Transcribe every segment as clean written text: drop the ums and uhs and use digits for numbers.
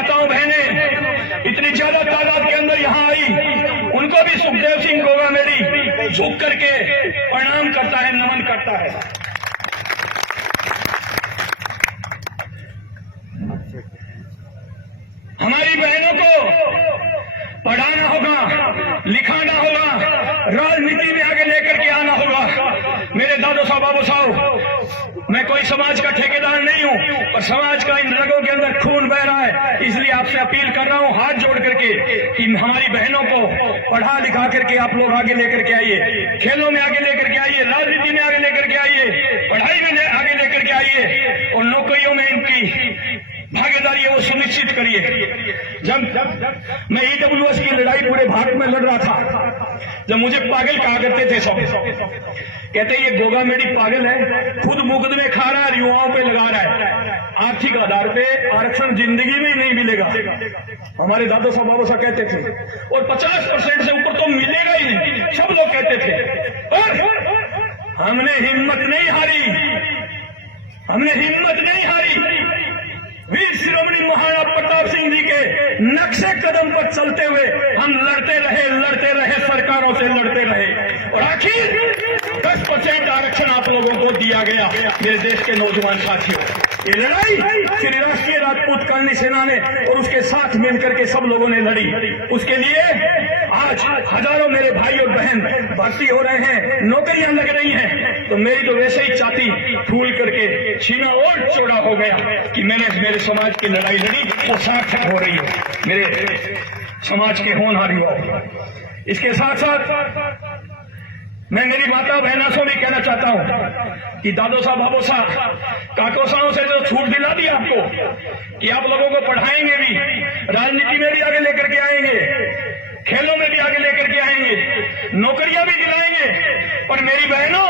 माताओं बहनें इतनी ज्यादा तादाद के अंदर यहाँ आई, उनको भी सुखदेव सिंह गोगामेडी झुक करके प्रणाम करता है, नमन करता है। हमारी बहनों को पढ़ाना होगा, लिखाना होगा, राजनीति में आगे लेकर के आना होगा। मेरे दादो साहब, बाबू साहब, मैं कोई समाज का ठेकेदार नहीं हूं, पर समाज का इन रगों के अंदर खून बह रहा है। इसलिए आपसे अपील कर रहा हूं हाथ जोड़ करके कि हमारी बहनों को पढ़ा लिखा करके आप लोग आगे लेकर के आइए, खेलों में आगे लेकर के आइए, राजनीति में आगे लेकर के आइए, पढ़ाई में आगे लेकर के आइए और नौकरियों में इनकी भागीदारी है वो सुनिश्चित करिए। जब मैं ईडब्ल्यूएस की लड़ाई पूरे भारत में लड़ रहा था, जब मुझे पागल कहा करते थे सब, कहते ये गोगामेडी पागल है, खुद मुकदमे खा रहा है, युवाओं पे लगा रहा है, आर्थिक आधार पे आरक्षण जिंदगी में ही नहीं मिलेगा। हमारे दादा साहब बाबा साहब कहते थे, और 50% से ऊपर तो मिलेगा ही नहीं, सब लोग कहते थे। और हमने हिम्मत नहीं हारी, हमने हिम्मत नहीं हारी। वीर शिरोमणि महाराणा प्रताप सिंह जी के नक्शे कदम पर चलते हुए हम लड़ते रहे, सरकारों से लड़ते रहे और आखिर 10% आरक्षण आप लोगों को दिया गया। मेरे देश के नौजवान साथियों, ये लड़ाई श्री राष्ट्रीय राजपूत कानूनी सेना ने और उसके साथ मिलकर के सब लोगों ने लड़ी। उसके लिए आज हजारों मेरे भाई और बहन भर्ती हो रहे हैं, नौकरियां लग रही हैं। तो मेरी तो वैसे ही छाती फूल करके सीना और चौड़ा हो गया कि मैंने मेरे समाज की लड़ाई लड़ी, वो सार्थक हो रही है, मेरे समाज के होनहार युवा। इसके साथ साथ मैं मेरी माता बहनों से भी कहना चाहता हूं कि दादो साहब, बाबू साहब, काको साहब से जो छूट दिला दी आपको कि आप लोगों को पढ़ाएंगे भी, राजनीति में भी आगे लेकर के आएंगे, खेलों में भी आगे लेकर के आएंगे, नौकरियां भी दिलाएंगे। और मेरी बहनों,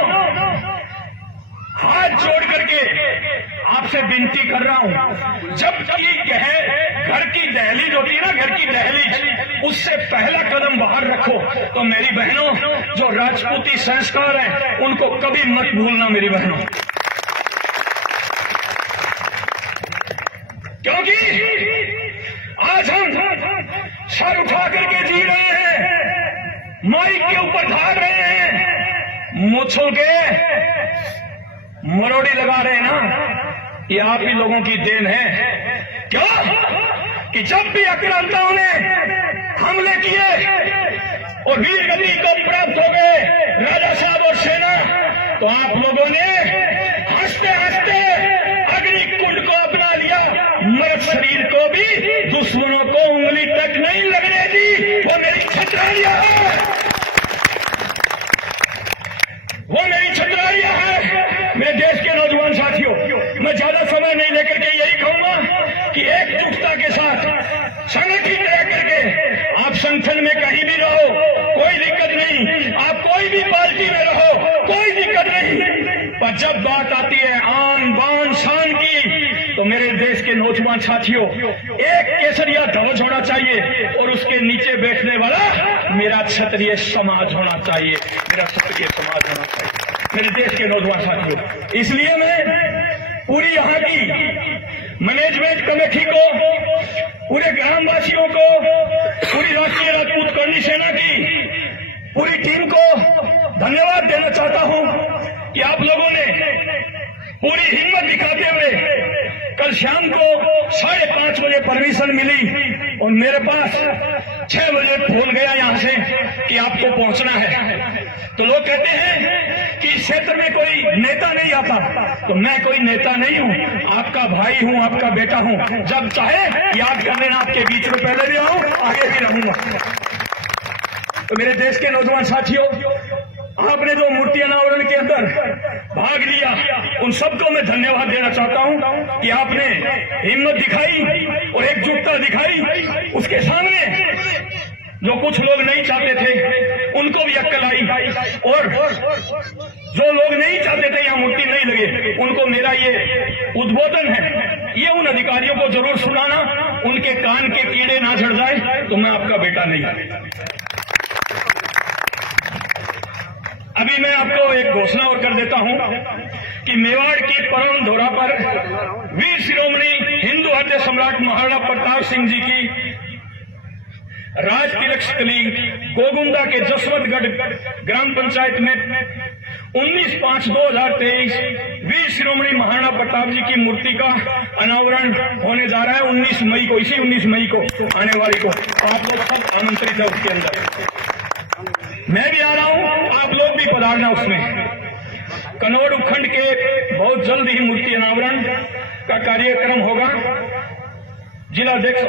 हाथ जोड़ करके आपसे विनती कर रहा हूं, जब घर की दहलीज होती है ना, घर की दहलीज, उससे पहला कदम बाहर रखो। तो मेरी बहनों, जो राजपूती संस्कार हैं उनको कभी मत भूलना मेरी बहनों, क्योंकि आज हम सर उठा करके जी रहे हैं, माइक के ऊपर धार रहे हैं, मूंछों के मरोड़ी लगा रहे हैं ना, ये आप ही लोगों की देन है। क्यों कि जब भी आक्रांताओं ने हमले किए और वीर गति को प्राप्त हो गए राजा साहब और सेना, तो आप लोगों ने हंसते हंसते अग्निकुंड को अपना लिया, मर्द शरीर को भी दुश्मनों को उंगली तक नहीं लगने दी। वो मेरी छतरारियां है, वो मेरी छतरारियां है। मेरे देश के नौजवान साथियों, मैं ज्यादा समय नहीं लेकर के यही कहूंगा कि एकजुटता के साथ संगठित रह करके आप संगठन में कहीं भी रहो, कोई दिक्कत नहीं, आप कोई भी पार्टी में रहो, कोई दिक्कत नहीं, पर जब बात आती है आन बान शान की, तो मेरे देश के नौजवान साथियों, एक केसरिया ध्वज होना चाहिए और उसके नीचे बैठने वाला मेरा क्षत्रिय समाज होना चाहिए, मेरा क्षत्रिय समाज होना चाहिए मेरे देश के नौजवान साथियों। इसलिए मैं पूरी यहाँ की मैनेजमेंट कमेटी को, पूरे ग्रामवासियों को, पूरी राष्ट्रीय राजपूत कर्णी सेना की पूरी टीम को धन्यवाद देना चाहता हूं कि आप लोगों ने पूरी हिम्मत दिखाते हुए कल शाम को 5:30 बजे परमिशन मिली और मेरे पास 6 बजे फोन गया यहां से कि आपको पहुंचना है। तो लोग कहते हैं कि इस क्षेत्र में कोई नेता नहीं आता, तो मैं कोई नेता नहीं हूं, आपका भाई हूं, आपका बेटा हूं। जब चाहे याद कर लेना, आपके बीच में पहले भी आऊं, आगे भी रहूंगा। तो मेरे देश के नौजवान साथियों, आपने जो मूर्ति अनावरण के अंदर भाग लिया, उन सबको मैं धन्यवाद देना चाहता हूं कि आपने हिम्मत दिखाई और एकजुटता दिखाई। उसके सामने जो कुछ लोग नहीं चाहते थे उनको भी अक्ल आई, और जो लोग नहीं चाहते थे यहाँ मूर्ति नहीं लगे, उनको मेरा ये उद्बोधन है, ये उन अधिकारियों को जरूर सुनाना, उनके कान के कीड़े ना झड़ जाए, तो मैं आपका बेटा नहीं। अभी मैं आपको एक घोषणा और कर देता हूं कि मेवाड़ की परम धोरा पर वीर शिरोमणि हिंदू द्वितीय सम्राट महाराणा प्रताप सिंह जी की राज तिलक स्थली गोगुंदा के जसवंतगढ़ ग्राम पंचायत में 19/5/2023 वीर शिरोमणि महाराणा प्रताप जी की मूर्ति का अनावरण होने जा रहा है 19 मई को। इसी 19 मई को आने वाली को आप लोग सब आमंत्रित है उसके अंदर। मैं भी आ रहा हूं, आप लोग भी पधारना उसमें। कनौर उपखंड के बहुत जल्द ही मूर्ति अनावरण का कार्यक्रम होगा। जिलाध्यक्ष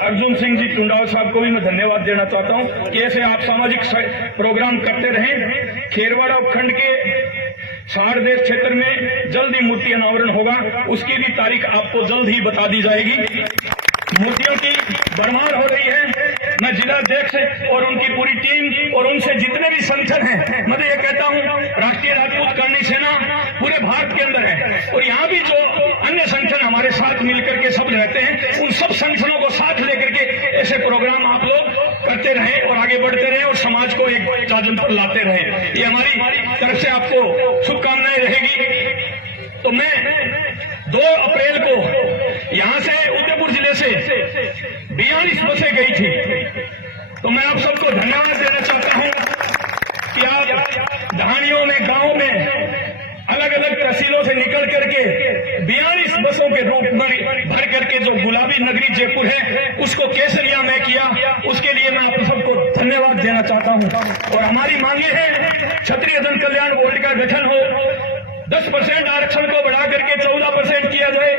अर्जुन सिंह जी टुंडाव साहब को भी मैं धन्यवाद देना चाहता हूं कि ऐसे आप सामाजिक प्रोग्राम करते रहें। खेरवाड़ा उपखंड के सारदेव क्षेत्र में जल्द ही मूर्ति अनावरण होगा, उसकी भी तारीख आपको जल्द ही बता दी जाएगी। मूर्तियों की भरमार हो रही है। मैं जिलाध्यक्ष और उनकी पूरी टीम और उनसे जितने भी संगठन हैं, मैं ये कहता हूं राष्ट्रीय राजपूत करनी सेना पूरे भारत के अंदर है और यहाँ भी जो अन्य संगठन हमारे साथ मिलकर के सब रहते हैं, उन सब संगठनों को साथ लेकर के ऐसे प्रोग्राम आप लोग करते रहे और आगे बढ़ते रहे और समाज को एक चाजन पर लाते रहे। ये हमारी तरफ से आपको शुभकामनाएं रहेगी। तो मैं 2 अप्रैल को यहाँ से उदयपुर जिले से 42 बसें गई थी। तो मैं आप सबको धन्यवाद देना चाहता हूँ कि आप ढाणियों में, गांव में अलग अलग तहसीलों से निकल करके 42 बसों के रूप में भर करके जो गुलाबी नगरी जयपुर है उसको केसरिया में किया, उसके लिए मैं आप सबको धन्यवाद देना चाहता हूँ। और हमारी मांगे हैं क्षत्रिय जन कल्याण बोर्ड का गठन हो, 10% आरक्षण को बढ़ा करके 14% किया जाए।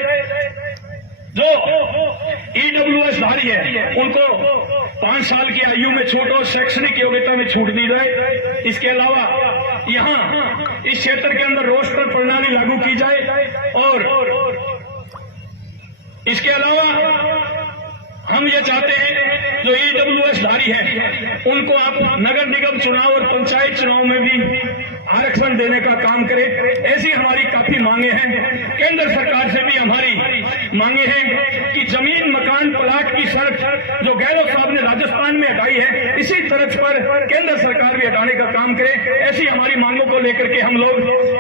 जो ईडब्ल्यूएस धारी है उनको 5 साल की आयु में छूट और शैक्षणिक योग्यता में छूट दी जाए। इसके अलावा यहाँ इस क्षेत्र के अंदर रोस्टर प्रणाली लागू की जाए और इसके अलावा हम ये चाहते हैं जो ईडब्ल्यूएस धारी है उनको आप नगर निगम चुनाव और पंचायत चुनाव में भी आरक्षण देने का काम करें। ऐसी हमारी काफी मांगे हैं। केंद्र सरकार से भी हमारी मांगे हैं कि जमीन, मकान, प्लाट की शर्त जो गहलोत साहब ने राजस्थान में हटाई है, इसी तरह पर केंद्र सरकार भी हटाने का काम करे। ऐसी हमारी मांगों को लेकर के हम लोग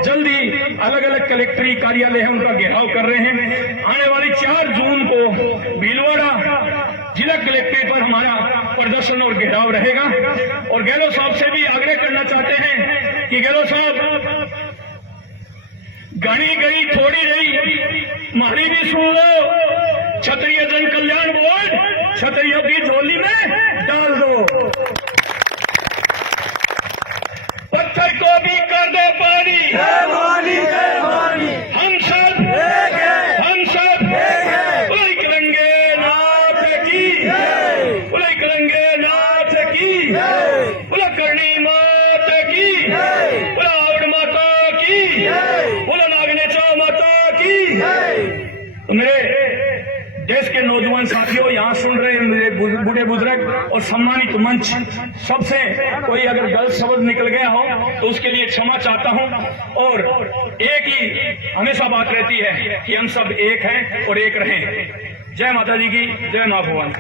जल्दी अलग अलग कलेक्टरी कार्यालय है उनका घेराव कर रहे हैं। आने वाली 4 जून को भीलवाड़ा जिला कलेक्ट्रेट पर हमारा प्रदर्शन और घेराव रहेगा। और गहलोत साहब से भी आग्रह करना चाहते हैं कि गहलोत साहब, घनी गई थोड़ी रही, हमारी भी सुन लो। क्षत्रिय जन कल्याण बोर्ड क्षत्रियों की झोली में डाल दो, पत्थर को भी कर दो पानी। हम सब करेंगे नाथ की, करेंगे नाथ की, बोला करणी माता की, बोला आवड़ माता की, बोला नागनेचा माता की। तो मेरे देश के नौजवान साथियों, यहाँ सुन रहे हैं मेरे बूढ़े बुजुर्ग और सम्मानित मंच, सबसे कोई अगर गलत शब्द निकल गया हो तो उसके लिए क्षमा चाहता हूँ। और एक ही हमेशा बात रहती है कि हम सब एक हैं और एक रहें। जय माता जी की, जय मां भवानी।